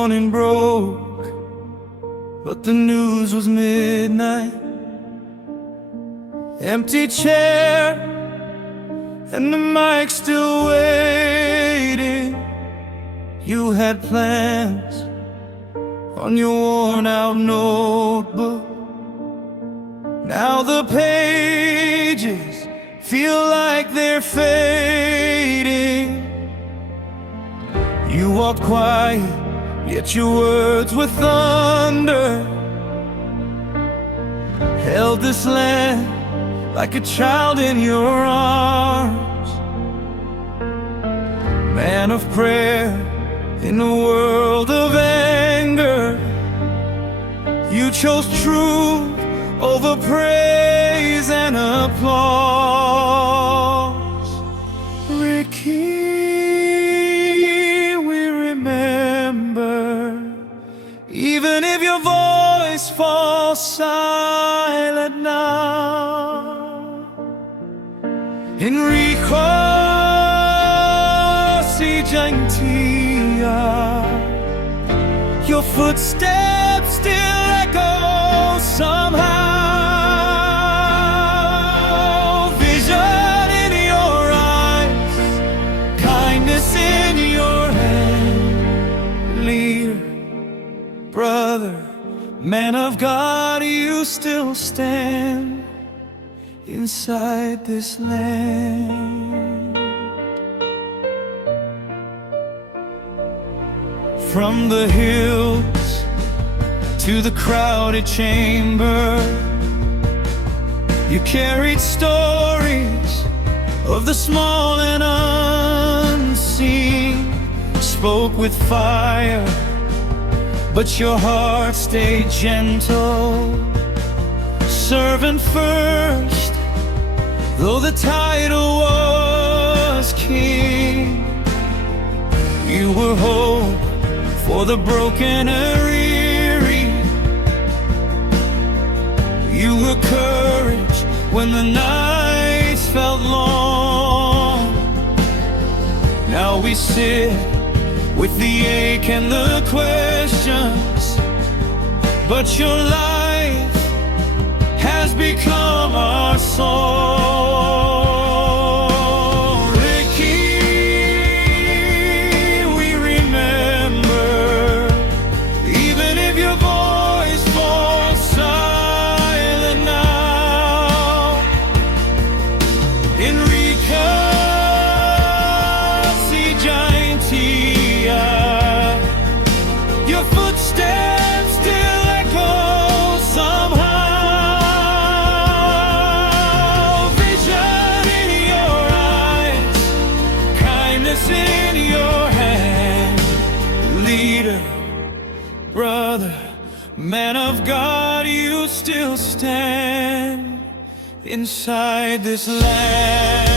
morning broke, but the news was midnight. Empty chair and the mic still waiting. You had plans on your worn out notebook. Now the pages feel like they're fading. You walked quiet, yet your words were thunder. Held this land like a child in your arms. Man of prayer in a world of anger. You chose truth over praise and applause. Ricky, we remember, even if your voice falls silent now. Enrico, si gentia, your footsteps still echo somehow. Vision in your eyes, kindness in your hand. Leader, brother, man of God, you still stand inside this land. From the hills to the crowded chamber, you carried stories of the small and unseen. Spoke with fire, but your heart stayed gentle. Servant first, though the title was king. You were hope for the broken and weary. You were courage when the nights felt long. Now we sit with the ache and the questions, but your life has become our song. Ricky, we remember, even if your voice falls silent now. Enrico, si gentia, your footsteps still echo somehow. Vision in your eyes, kindness in your hand. Leader, brother, man of God, you still stand inside this land.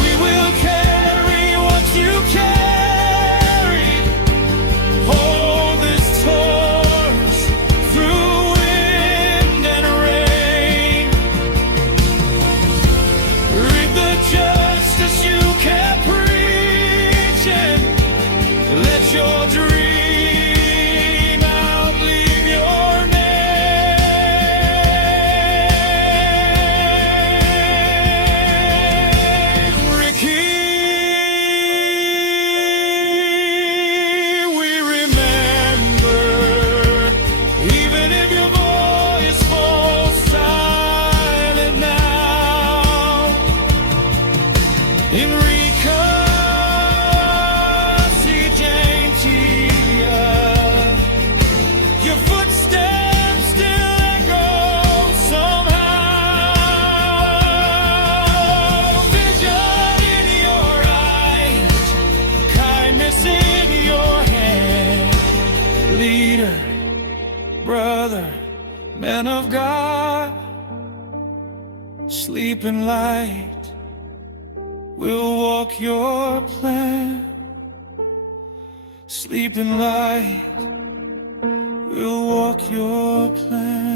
We will carry what you carry, hold this torch through wind and rain. Reap the justice you kept preaching. Let your dream outlive your name. Ricky, we remember, even if your voice falls silent now. Enrico, si gentia, your footsteps still echo somehow. Vision in your eyes, kindness in your hand. Leader, brother, man of God, sleeping light, we'll walk your plan. Sleeping light, we'll walk your plan.